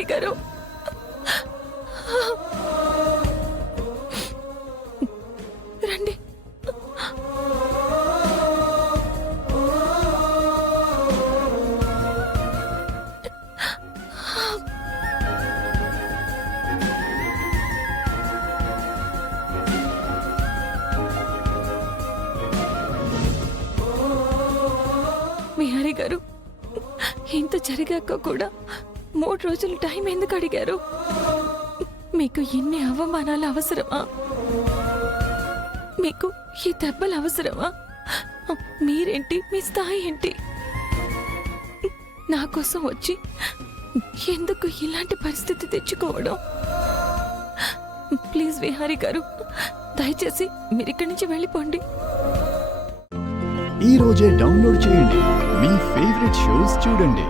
విహారీ గారు, రండి. విహారీ గారు, ఇంత జరిగాక కూడా 3 రోజులు టైం ఎందుకు అడిగారు? మీకు ఇన్ని అవమానాలు అవసరమా? మీకు ఈ దెబ్బలు అవసరమా? మీరేంటి, మీ స్థాయి ఏంటి? నా కోసం వచ్చి ఎందుకు ఇలాంటి పరిస్థితి తెచ్చుకోవడం? ప్లీజ్ విహారీ గారు, దయచేసి మీరు ఇక్కడి నుంచి వెళ్ళిపోండి. ఈ రోజే డౌన్లోడ్ చేయండి, మీ ఫేవరెట్ షోస్ చూడండి.